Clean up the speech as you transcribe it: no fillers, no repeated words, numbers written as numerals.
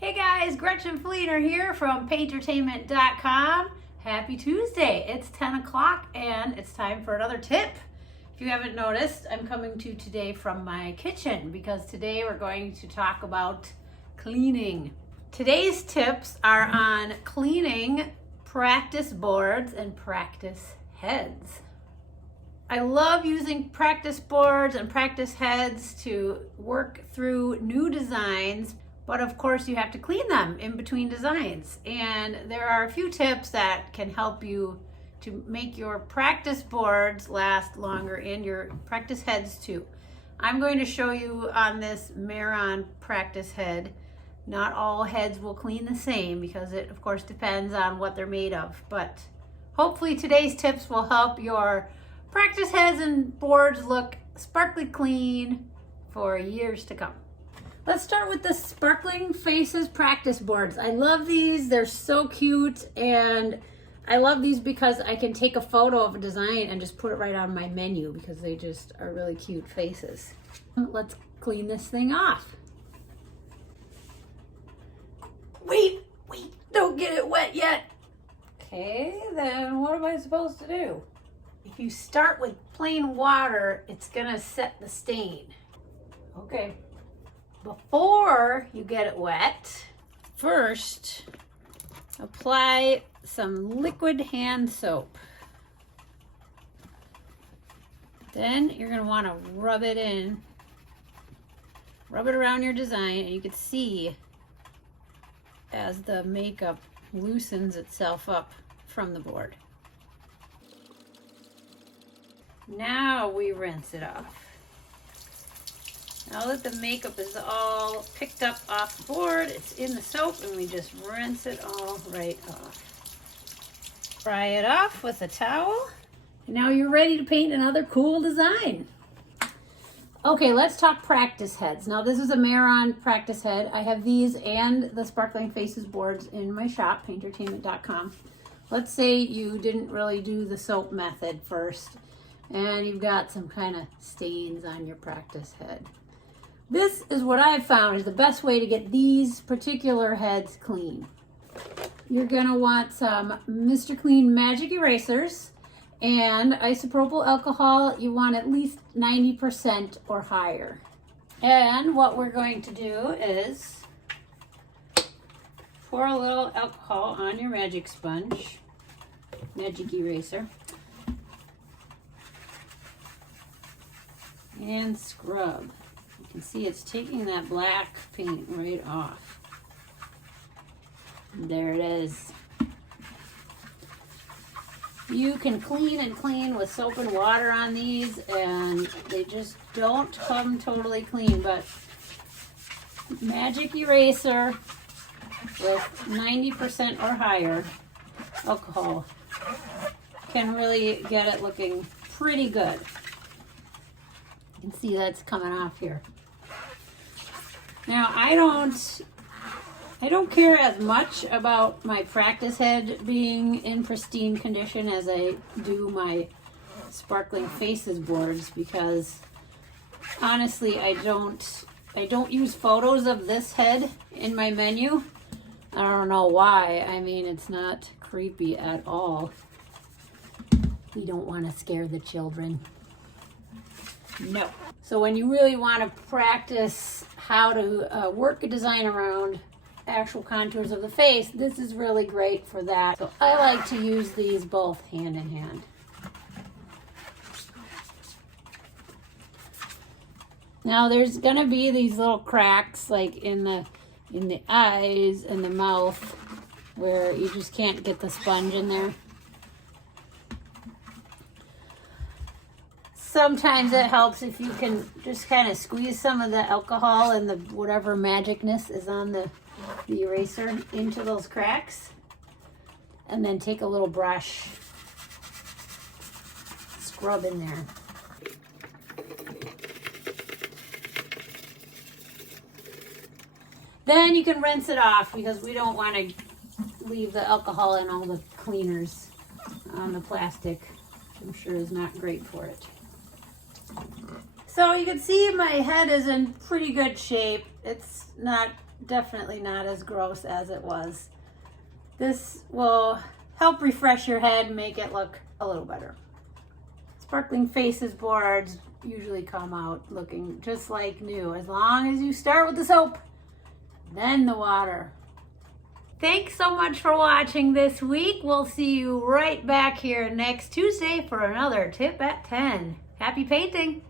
Hey guys, Gretchen Fleener here from paintertainment.com. Happy Tuesday. It's 10 o'clock and it's time for another tip. If you haven't noticed, I'm coming to you today from my kitchen because today we're going to talk about cleaning. Today's tips are on cleaning practice boards and practice heads. I love using practice boards and practice heads to work through new designs. But of course you have to clean them in between designs. And there are a few tips that can help you to make your practice boards last longer and your practice heads too. I'm going to show you on this Mehron practice head. Not all heads will clean the same because it of course depends on what they're made of. But hopefully today's tips will help your practice heads and boards look sparkly clean for years to come. Let's start with the Sparkling Faces practice boards. I love these. They're so cute, and I love these because I can take a photo of a design and just put it right on my menu because they just are really cute faces. Let's clean this thing off. Wait, don't get it wet yet. Okay, then what am I supposed to do? If you start with plain water, it's gonna set the stain. Okay. Before you get it wet, first apply some liquid hand soap. Then you're going to want to rub it in, rub it around your design, and you can see as the makeup loosens itself up from the board. Now we rinse it off. Now that the makeup is all picked up off the board, it's in the soap, and we just rinse it all right off. Dry it off with a towel. And now you're ready to paint another cool design. Okay, let's talk practice heads. Now this is a Mehron practice head. I have these and the Sparkling Faces boards in my shop, paintertainment.com. Let's say you didn't really do the soap method first, and you've got some kind of stains on your practice head. This is what I've found is the best way to get these particular heads clean. You're gonna want some Mr. Clean Magic Erasers and isopropyl alcohol. You want at least 90% or higher. And what we're going to do is pour a little alcohol on your magic sponge, magic eraser, and scrub. You can see it's taking that black paint right off. There it is. You can clean and clean with soap and water on these, and they just don't come totally clean, but magic eraser with 90% or higher alcohol can really get it looking pretty good. You can see that's coming off here. Now I don't care as much about my practice head being in pristine condition as I do my Sparkling Faces boards because honestly I don't use photos of this head in my menu. I don't know why. I mean, it's not creepy at all. We don't want to scare the children. No. So when you really want to practice how to work a design around actual contours of the face, this is really great for that. So I like to use these both hand in hand. Now there's gonna be these little cracks like in the eyes and the mouth where you just can't get the sponge in there. Sometimes it helps if you can just kind of squeeze some of the alcohol and the whatever magicness is on the eraser into those cracks, and then take a little brush, scrub in there. Then you can rinse it off because we don't want to leave the alcohol and all the cleaners on the plastic. I'm sure is not great for it. So you can see my head is in pretty good shape. It's definitely not as gross as it was. This will help refresh your head and make it look a little better. Sparkling Faces boards usually come out looking just like new, as long as you start with the soap, then the water. Thanks so much for watching this week. We'll see you right back here next Tuesday for another Tip at 10. Happy painting!